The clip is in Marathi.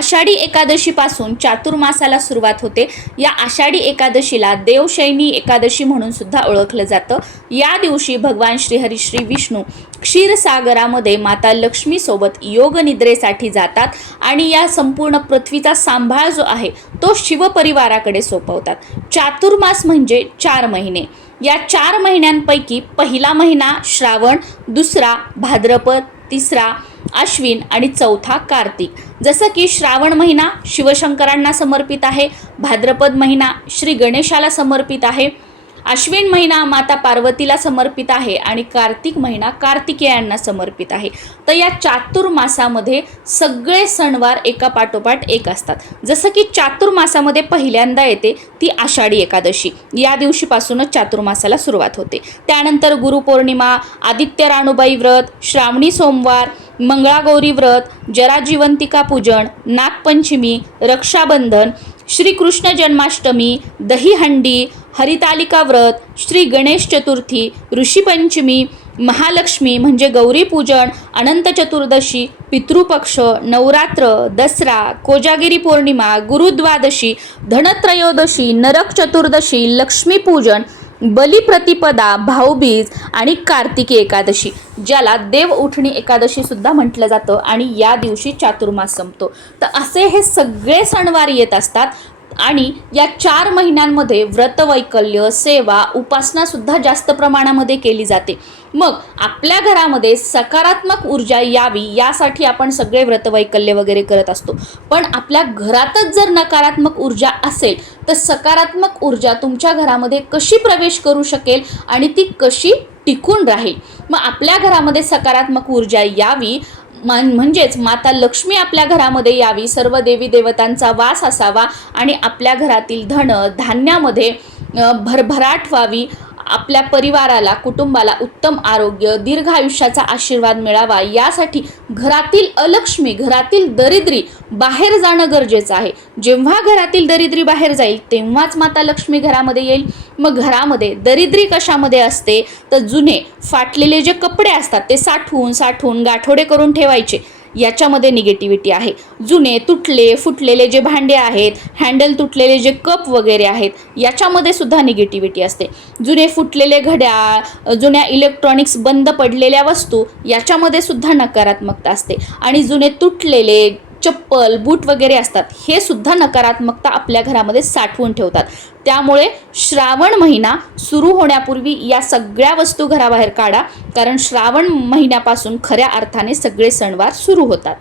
आषाढी एकादशीपासून चातुर्मासाला सुरुवात होते. या आषाढी एकादशीला देवशैनी एकादशी म्हणून सुद्धा ओळखलं जातं. या दिवशी भगवान श्रीहरी श्री विष्णू क्षीरसागरामध्ये माता लक्ष्मीसोबत योग निद्रेसाठी जातात आणि या संपूर्ण पृथ्वीचा सांभाळ जो आहे तो शिवपरिवाराकडे सोपवतात. चातुर्मास म्हणजे चार महिने. या चार महिन्यांपैकी पहिला महिना श्रावण दुसरा भाद्रपद तिसरा अश्विन आणि चौथा कार्तिक. जसं की श्रावण महिना शिवशंकरांना समर्पित आहे भाद्रपद महिना श्री गणेशाला समर्पित आहे अश्विन महिना माता पार्वतीला समर्पित आहे आणि कार्तिक महिना कार्तिकेयांना समर्पित आहे. तर या चातुर्मासामध्ये सगळे सणवार एका पाठोपाठ एक असतात. जसं की चातुर्मासामध्ये पहिल्यांदा येते ती आषाढी एकादशी. या दिवशीपासूनच चातुर्मासाला सुरुवात होते. त्यानंतर गुरुपौर्णिमा आदित्य राणूबाई व्रत श्रावणी सोमवार मंगळागौरी व्रत जराजीवंतिका पूजन नागपंचमी रक्षाबंधन श्रीकृष्ण जन्माष्टमी दहीहंडी हरितालिका व्रत श्री गणेश चतुर्थी ऋषीपंचमी महालक्ष्मी म्हणजे गौरीपूजन अनंत चतुर्दशी पितृपक्ष नवरात्र दसरा कोजागिरी पौर्णिमा गुरुद्वादशी धनत्रयोदशी नरक चतुर्दशी लक्ष्मीपूजन बलिप्रतिपदा भाऊबीज आणि कार्तिकी एकादशी ज्याला देव उठणी एकादशी सुद्धा म्हटलं जातं आणि या दिवशी चातुर्मास संपतो. तर असे हे सगळे सणवार येत असतात. आणि या चार महिन्यांमध्ये व्रतवैकल्य सेवा उपासनासुद्धा जास्त प्रमाणामध्ये केली जाते. मग आपल्या घरामध्ये सकारात्मक ऊर्जा यावी यासाठी आपण सगळे व्रतवैकल्य वगैरे करत असतो. पण आपल्या घरातच जर नकारात्मक ऊर्जा असेल तर सकारात्मक ऊर्जा तुमच्या घरामध्ये कशी प्रवेश करू शकेल आणि ती कशी टिकून राहील? मग आपल्या घरामध्ये सकारात्मक ऊर्जा यावी मान म्हणजेच माता लक्ष्मी आपल्या घरामध्ये यावी सर्व देवी देवतांचा वास असावा आणि आपल्या घरातील धन धान्यामध्ये भरभराट व्हावी आपल्या परिवाराला कुटुंबाला उत्तम आरोग्य दीर्घ आयुष्याचा आशीर्वाद मिळावा यासाठी घरातील अलक्ष्मी घरातील दरिद्री बाहेर जाणं गरजेचं आहे. जेव्हा घरातील दरिद्री बाहेर जाईल तेव्हाच माता लक्ष्मी घरामध्ये येईल. मग घरामध्ये दरिद्री कशामध्ये असते? तर जुने फाटलेले जे कपडे असतात ते साठवून साठवून गाठोडे करून ठेवायचे. याच्यामध्ये निगेटिव्हिटी आहे. जुने तुटले फुटलेले जे भांडे आहेत हँडल तुटलेले जे कप वगैरे आहेत याच्यामध्ये सुद्धा निगेटिव्हिटी असते. जुने फुटलेले घड्याळ जुन्या इलेक्ट्रॉनिक्स बंद पडलेल्या वस्तू याच्यामध्ये सुद्धा नकारात्मकता असते. आणि जुने तुटलेले चप्पल बूट वगैरे असतात हे सुद्धा नकारात्मकता आपल्या घरामध्ये साठवून ठेवतात. त्यामुळे श्रावण महिना सुरू होण्यापूर्वी या सगळ्या वस्तू घराबाहेर काढा कारण श्रावण महिन्यापासून खऱ्या अर्थाने सगळे सणवार सुरू होतात.